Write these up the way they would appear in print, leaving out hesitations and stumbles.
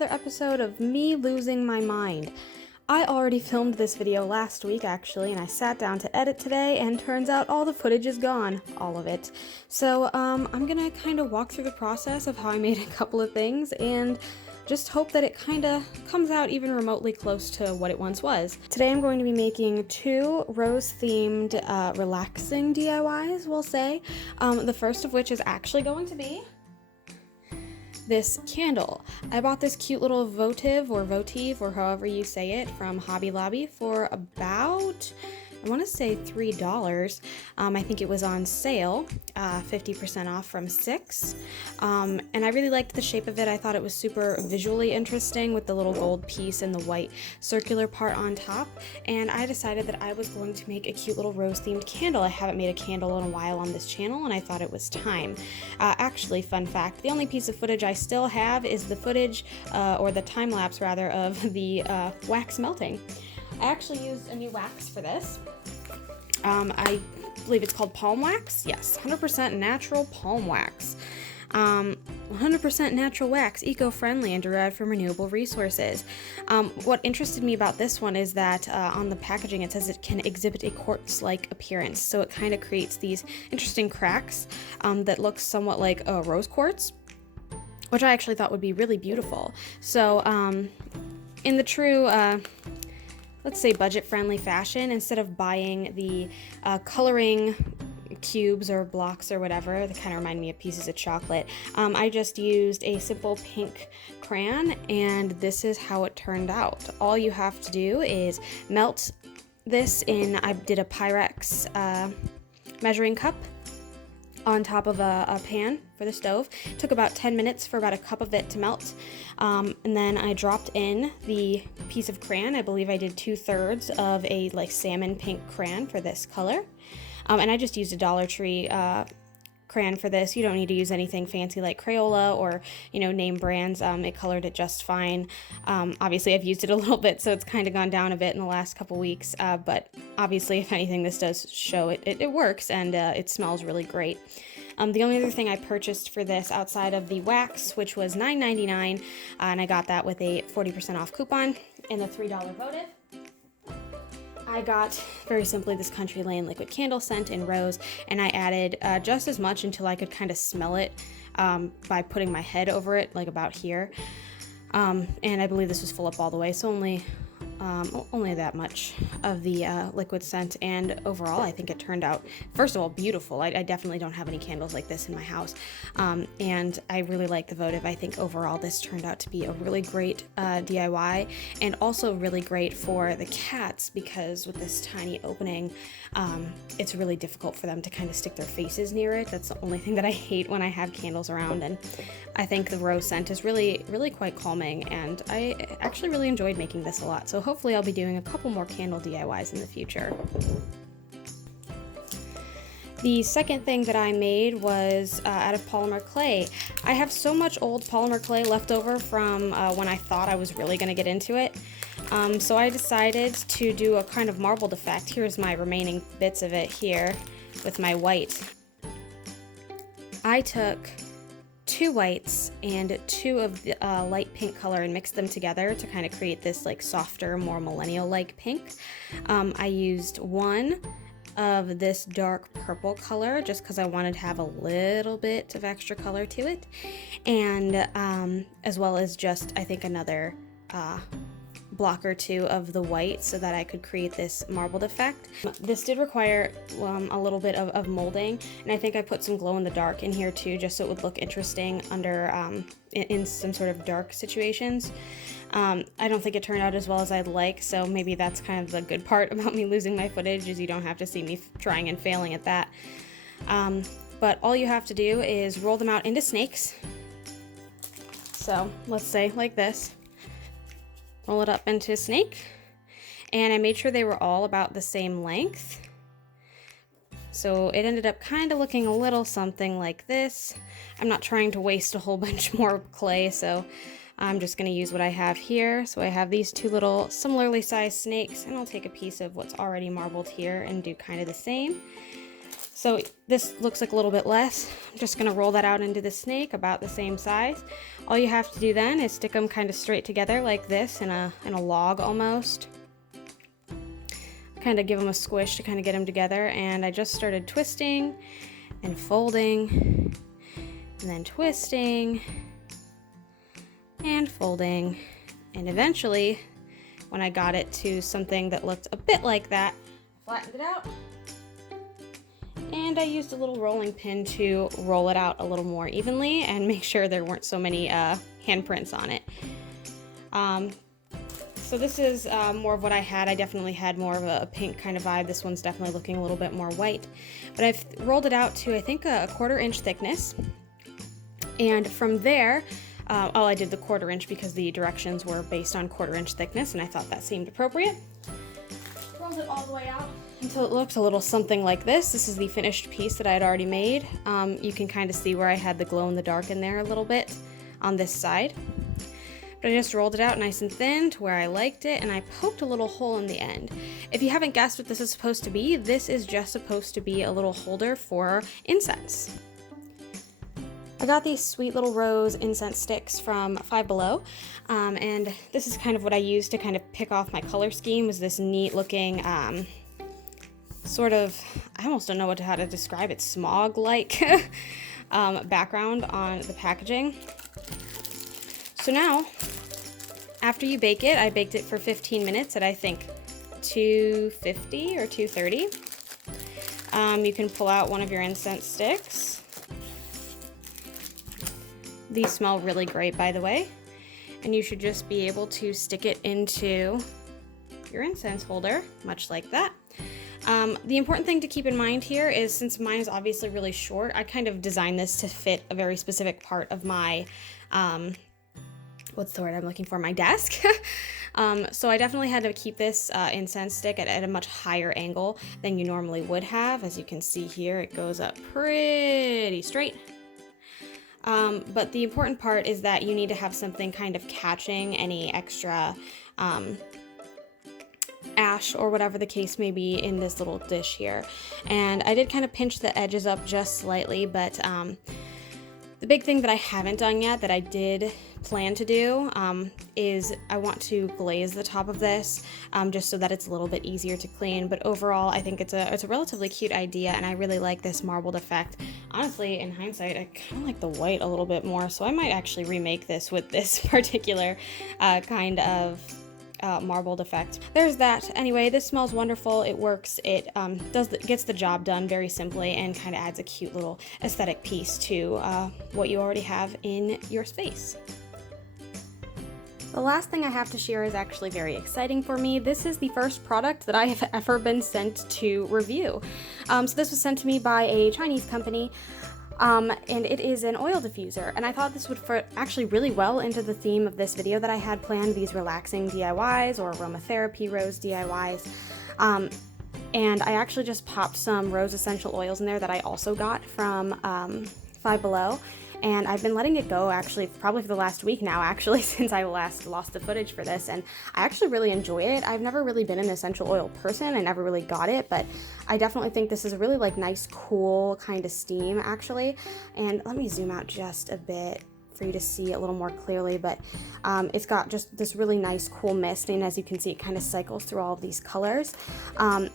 another episode of me losing my mind. I already filmed this video last week actually, and I sat down to edit today, and turns out all the footage is gone. All of it. So I'm gonna kind of walk through the process of how I made a couple of things and just hope that it kind of comes out even remotely close to what it once was. Today I'm going to be making two rose-themed relaxing DIYs, we'll say. The first of which is actually going to be this candle. I bought this cute little votive or however you say it from Hobby Lobby for about, I want to say $3. I think it was on sale, 50% off from $6. And I really liked the shape of it. I thought it was super visually interesting with the little gold piece and the white circular part on top. And I decided that I was going to make a cute little rose themed candle. I haven't made a candle in a while on this channel, and I thought it was time. Actually, fun fact, the only piece of footage I still have is the footage, or the time lapse rather, of the wax melting. I actually used a new wax for this. I believe it's called palm wax. Yes, 100% natural palm wax. 100% natural wax, eco-friendly and derived from renewable resources. What interested me about this one is that on the packaging it says it can exhibit a quartz-like appearance, so it kind of creates these interesting cracks that look somewhat like rose quartz, which I actually thought would be really beautiful. So in the true let's say budget-friendly fashion, instead of buying the coloring cubes or blocks or whatever that kind of remind me of pieces of chocolate, I just used a simple pink crayon, and this is how it turned out. All you have to do is melt this in, I did a Pyrex measuring cup on top of a pan for the stove. It took about 10 minutes for about a cup of it to melt. And then I dropped in the piece of crayon. I believe I did 2/3 of a like salmon pink crayon for this color. And I just used a Dollar Tree crayon for this. You don't need to use anything fancy like Crayola or, you know, name brands. It colored it just fine. Obviously I've used it a little bit, so it's kind of gone down a bit in the last couple weeks, but obviously if anything this does show it works, and it smells really great. The only other thing I purchased for this outside of the wax, which was $9.99, and I got that with a 40% off coupon in the $3 votive, I got, very simply, this Country Lane liquid candle scent in rose, and I added just as much until I could kind of smell it by putting my head over it, like about here. And I believe this was full up all the way, so only that much of the liquid scent, and overall I think it turned out, first of all, beautiful. I definitely don't have any candles like this in my house, and I really like the votive. I think overall this turned out to be a really great DIY, and also really great for the cats, because with this tiny opening, it's really difficult for them to kind of stick their faces near it. That's the only thing that I hate when I have candles around, and I think the rose scent is really quite calming, and I actually really enjoyed making this a lot. So hopefully I'll be doing a couple more candle DIYs in the future. The second thing that I made was out of polymer clay. I have so much old polymer clay left over from when I thought I was really going to get into it. So I decided to do a kind of marbled effect. Here's my remaining bits of it here with my white. I took 2 whites and 2 of the light pink color and mixed them together to kind of create this like softer, more millennial-like pink. I used 1 of this dark purple color just because I wanted to have a little bit of extra color to it, and as well as just, I think, another block or 2 of the white so that I could create this marbled effect. This did require a little bit of molding, and I think I put some glow in the dark in here too, just so it would look interesting under in some sort of dark situations. I don't think it turned out as well as I'd like, so maybe that's kind of the good part about me losing my footage, is you don't have to see me trying and failing at that. But all you have to do is roll them out into snakes. So let's say like this. Roll it up into a snake, and I made sure they were all about the same length. So it ended up kind of looking a little something like this. I'm not trying to waste a whole bunch more clay, so I'm just going to use what I have here. So I have these 2 little similarly sized snakes, and I'll take a piece of what's already marbled here and do kind of the same. So this looks like a little bit less. I'm just gonna roll that out into the snake about the same size. All you have to do then is stick them kind of straight together like this in a log almost. Kind of give them a squish to kind of get them together, and I just started twisting and folding and then twisting and folding, and eventually when I got it to something that looked a bit like that, flattened it out, and I used a little rolling pin to roll it out a little more evenly and make sure there weren't so many handprints on it. So this is more of what I had. I definitely had more of a pink kind of vibe. This one's definitely looking a little bit more white. But I've rolled it out to, I think, a 1/4 inch thickness. And from there, I did the 1/4 inch because the directions were based on 1/4 inch thickness, and I thought that seemed appropriate. Rolled it all the way out until it looked a little something like this. This is the finished piece that I had already made. You can kind of see where I had the glow in the dark in there a little bit on this side. But I just rolled it out nice and thin to where I liked it, and I poked a little hole in the end. If you haven't guessed what this is supposed to be, this is just supposed to be a little holder for incense. I got these sweet little rose incense sticks from Five Below, and this is kind of what I used to kind of pick off my color scheme. Was this neat looking sort of, I almost don't know how to describe it, smog-like background on the packaging. So now, after you bake it, I baked it for 15 minutes at I think 250 or 230. You can pull out one of your incense sticks. These smell really great, by the way. And you should just be able to stick it into your incense holder, much like that. The important thing to keep in mind here is, since mine is obviously really short, I kind of designed this to fit a very specific part of my, what's the word I'm looking for, my desk. So I definitely had to keep this incense stick at a much higher angle than you normally would have. As you can see here, it goes up pretty straight. But the important part is that you need to have something kind of catching any extra ash or whatever the case may be in this little dish here. And I did kind of pinch the edges up just slightly, but the big thing that I haven't done yet that I did plan to do is I want to glaze the top of this just so that it's a little bit easier to clean. But overall, I think it's a relatively cute idea, and I really like this marbled effect. Honestly, in hindsight, I kind of like the white a little bit more, so I might actually remake this with this particular kind of marbled effect. There's that. Anyway, this smells wonderful. It works. It gets the job done very simply and kind of adds a cute little aesthetic piece to what you already have in your space. The last thing I have to share is actually very exciting for me. This is the first product that I have ever been sent to review. So this was sent to me by a Chinese company. And it is an oil diffuser, and I thought this would fit actually really well into the theme of this video that I had planned, these relaxing DIYs or aromatherapy rose DIYs. And I actually just popped some rose essential oils in there that I also got from Five Below, and I've been letting it go actually probably for the last week now, actually, since I last lost the footage for this, and I actually really enjoy it. I've never really been an essential oil person. I never really got it, but I definitely think this is a really like nice, cool kind of steam actually. And let me zoom out just a bit for you to see it a little more clearly, but it's got just this really nice cool mist, and as you can see, it kind of cycles through all of these colors.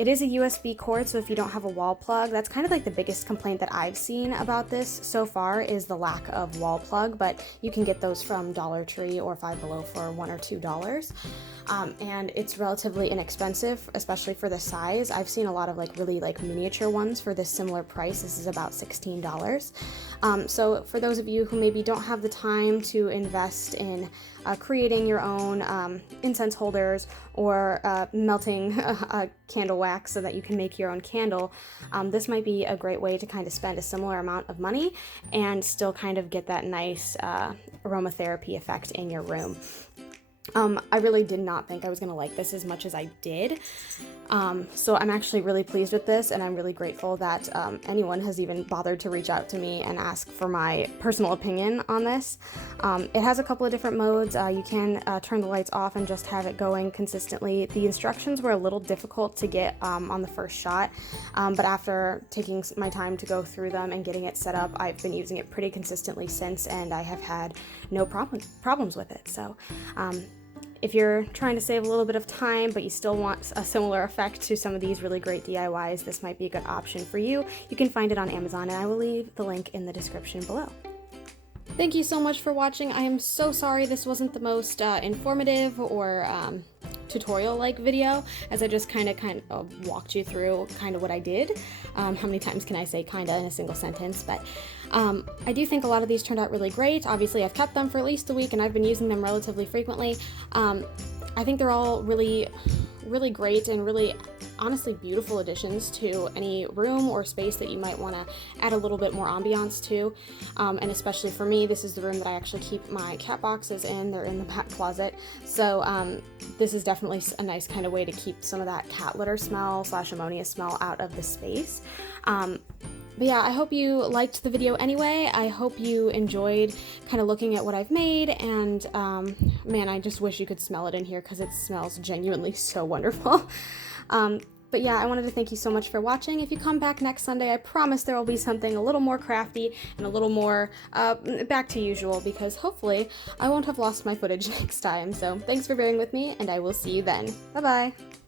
It is a USB cord, so if you don't have a wall plug, that's kind of like the biggest complaint that I've seen about this so far is the lack of wall plug, but you can get those from Dollar Tree or Five Below for $1 or $2. And it's relatively inexpensive, especially for the size. I've seen a lot of like really like miniature ones for this similar price. This is about $16. So for those of you who maybe don't have the time to invest in creating your own incense holders or melting candle wax so that you can make your own candle, this might be a great way to kind of spend a similar amount of money and still kind of get that nice aromatherapy effect in your room. I really did not think I was gonna like this as much as I did. So I'm actually really pleased with this, and I'm really grateful that anyone has even bothered to reach out to me and ask for my personal opinion on this. It has a couple of different modes. You can turn the lights off and just have it going consistently. The instructions were a little difficult to get on the first shot, but after taking my time to go through them and getting it set up, I've been using it pretty consistently since, and I have had no problems with it. So if you're trying to save a little bit of time, but you still want a similar effect to some of these really great DIYs, this might be a good option for you. You can find it on Amazon, and I will leave the link in the description below. Thank you so much for watching. I am so sorry this wasn't the most informative or tutorial-like video, as I just kind of walked you through kind of what I did. How many times can I say kinda in a single sentence? But I do think a lot of these turned out really great. Obviously, I've kept them for at least a week, and I've been using them relatively frequently. I think they're all really great and really honestly beautiful additions to any room or space that you might want to add a little bit more ambiance to. And especially for me, this is the room that I actually keep my cat boxes in. They're in the back closet. So this is definitely a nice kind of way to keep some of that cat litter smell / ammonia smell out of the space. But yeah, I hope you liked the video anyway. I hope you enjoyed kind of looking at what I've made, and man, I just wish you could smell it in here because it smells genuinely so wonderful. But yeah, I wanted to thank you so much for watching. If you come back next Sunday, I promise there will be something a little more crafty and a little more back to usual, because hopefully I won't have lost my footage next time. So thanks for bearing with me, and I will see you then. Bye-bye!